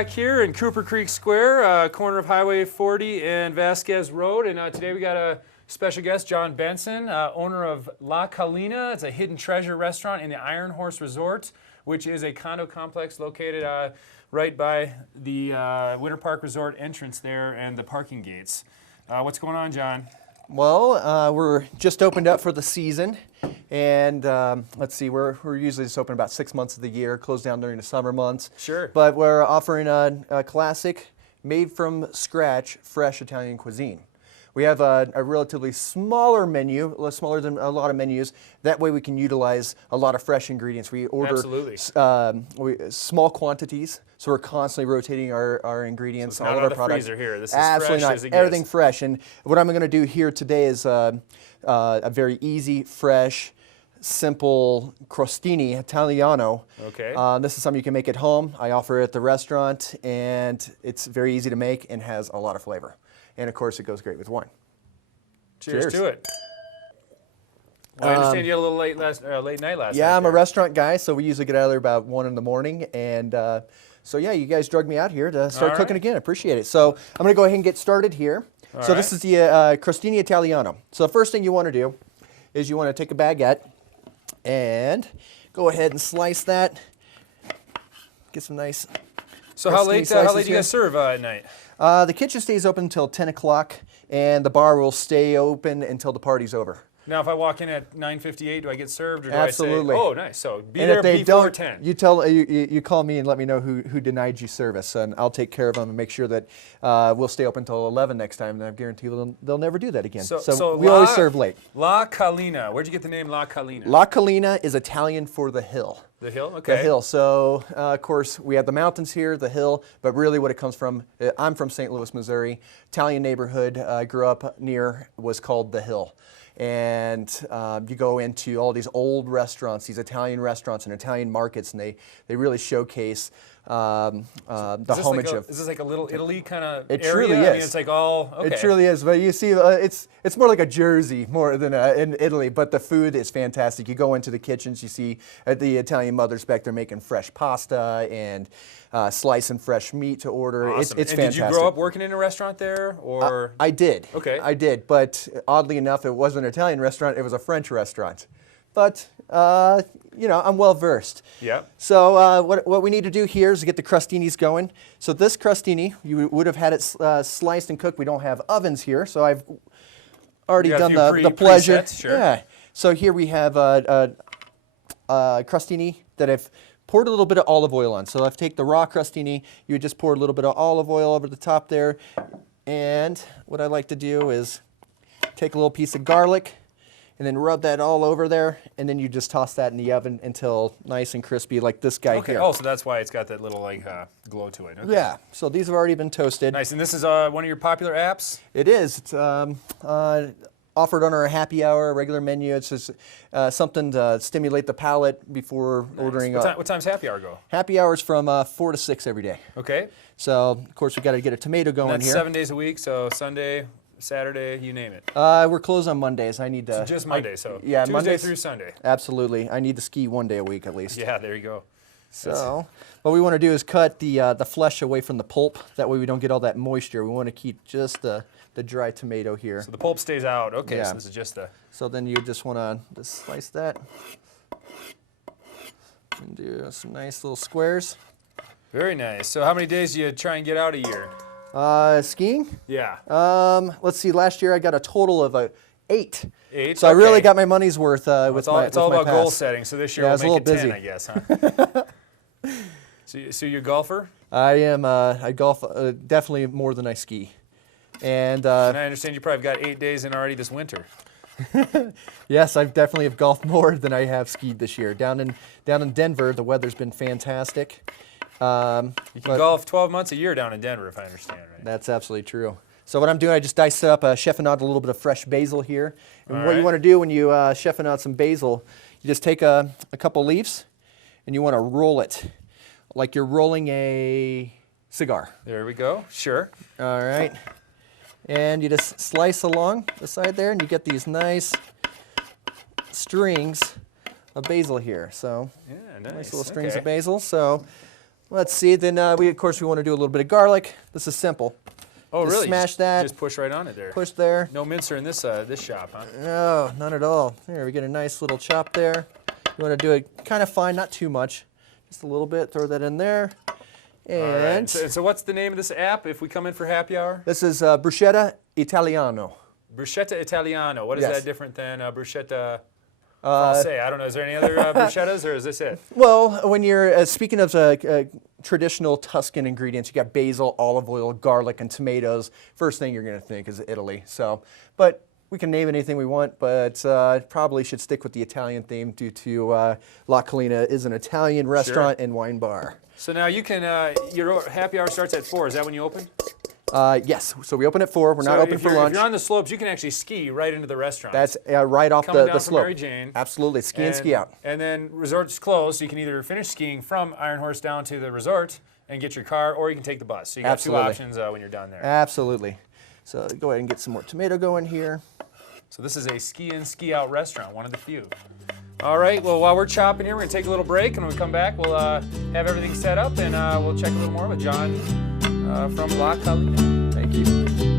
back here in Cooper Creek Square, corner of Highway 40 and Vasquez Road. And today we got a special guest, John Benson, owner of LaCollina. It's a hidden treasure restaurant in the Iron Horse Resort, which is a condo complex located right by the Winter Park Resort entrance there and the parking gates. What's going on, John? Well, we're just opened up for the season, and let's see, we're usually just open about 6 months of the year, closed down during the summer months. Sure. But we're offering a classic, made from scratch, fresh Italian cuisine. We have a relatively smaller menu, less smaller than a lot of menus. That way we can utilize a lot of fresh ingredients. We order small quantities, so we're constantly rotating our ingredients, so all of our products. Freezer here. This is absolutely fresh not. as it Everything gets. fresh. And what I'm going to do here today is a very easy, fresh, simple crostini Italiano. Okay. This is something you can make at home. I offer it at the restaurant, and it's very easy to make and has a lot of flavor. And of course, it goes great with wine. Cheers to it. Well, I understand you had a little late night last night. Yeah, I'm a restaurant guy, so we usually get out of there about 1 in the morning. And so yeah, you guys drugged me out here to start cooking again. I appreciate it. So I'm going to go ahead and get started here. This is the crostini Italiano. So the first thing you want to do is you want to take a baguette and go ahead and slice that. Get some nice. So how late do you guys serve at night? The kitchen stays open until 10 o'clock, and the bar will stay open until the party's over. Now, if I walk in at 9:58, do I get served, or do Absolutely. I say, oh, nice, so be And there if they before don't, 10? you call me and let me know who denied you service, and I'll take care of them and make sure that we'll stay open until 11 next time, and I guarantee they'll never do that again. So we always serve late. LaCollina. Where'd you get the name LaCollina? LaCollina is Italian for the hill. The hill? Okay. The hill. So, of course, we have the mountains here, the hill, but really what it comes from, I'm from St. Louis, Missouri. Italian neighborhood I grew up near was called the Hill. And you go into all these old restaurants, these Italian restaurants and Italian markets, and they really showcase the homage of. Is this like a little Italy kind of area? It truly is. I mean, it's like all, okay. It truly is, but you see, it's more like a Jersey more than in Italy, but the food is fantastic. You go into the kitchens, you see the Italian mothers back there making fresh pasta and slicing fresh meat to order. Awesome. It's and fantastic. Did you grow up working in a restaurant there, or? I did. Okay. I did, but oddly enough, it wasn't an Italian restaurant, it was a French restaurant. But, you know, I'm well versed. Yeah. So what we need to do here is get the crostinis going. So this crostini, you would have had it sliced and cooked. We don't have ovens here, so I've already done the pleasure. Presets, sure. Yeah. So here we have crostini that I've poured a little bit of olive oil on. So I've taken the raw crostini, you would just pour a little bit of olive oil over the top there. And what I like to do is take a little piece of garlic and then rub that all over there, and then you just toss that in the oven until nice and crispy, like this guy here. Oh, so that's why it's got that little like glow to it. Okay. Yeah. So these have already been toasted. Nice. And this is one of your popular apps? It is. It's offered on our happy hour regular menu. It's just something to stimulate the palate before ordering. What time's happy hour go? Happy hours from 4 to 6 every day. Okay. So of course we got to get a tomato going That's here. 7 days a week, so Sunday, Saturday, you name it. We're closed on Mondays. I need to. So just Monday, yeah, Tuesday Mondays, through Sunday. Absolutely. I need to ski 1 day a week at least. Yeah, there you go. So what we want to do is cut the flesh away from the pulp. That way we don't get all that moisture. We want to keep just the dry tomato here. So the pulp stays out. Okay, Yeah. so this is just the. So then you just want to slice that and do some nice little squares. Very nice. So how many days do you try and get out a year? Skiing? Yeah. Let's see. Last year I got a total of 8. 8. So I really got my money's worth with my It's all about pass. goal setting. So this year Yeah, we'll I was a make it little 10, busy. I guess, huh? So you're a golfer? I am. I golf definitely more than I ski. And I understand you probably got 8 days in already this winter. yes, I've definitely have golfed more than I have skied this year. Down in Denver, the weather's been fantastic. You can golf 12 months a year down in Denver, if I understand right. That's absolutely true. So what I'm doing, I just diced up, chefing-out a little bit of fresh basil here. And what you want to do when you chefing out some basil, you just take a couple leaves, and you want to roll it like you're rolling a cigar. There we go. Sure. All right. And you just slice along the side there, and you get these nice strings of basil here. So yeah, nice little strings of basil. So Let's see. Then of course we want to do a little bit of garlic. This is simple. Oh, Just really? Smash that. Just push right on it there. Push there. No mincer in this this shop, huh? No, none at all. There, we get a nice little chop there. You want to do it kind of fine, not too much. Just a little bit. Throw that in there. And all right. So what's the name of this app if we come in for happy hour? this is bruschetta italiano. Bruschetta Italiano. What is Yes. that different than bruschetta francese? I don't know. Is there any other bruschettas, or is this it? Well, when you're speaking of traditional Tuscan ingredients, you got basil, olive oil, garlic, and tomatoes. First thing you're going to think is Italy. So, but we can name anything we want, but probably should stick with the Italian theme due to LaCollina is an Italian restaurant and wine bar. So now you can, your happy hour starts at 4. Is that when you open? Yes, so we open at 4. We're not open for lunch. If you're on the slopes, you can actually ski right into the restaurant. That's right off Coming the down from slope. Mary Jane. Absolutely, ski and ski out. And then resort's closed, so you can either finish skiing from Iron Horse down to the resort and get your car, or you can take the bus. So you got Absolutely. two options when you're done there. Absolutely. So go ahead and get some more tomato going here. So this is a ski in, ski out restaurant, one of the few. All right, well, while we're chopping here, we're gonna take a little break, and when we come back, we'll have everything set up, and we'll check a little more with John from LaCollina. Thank you.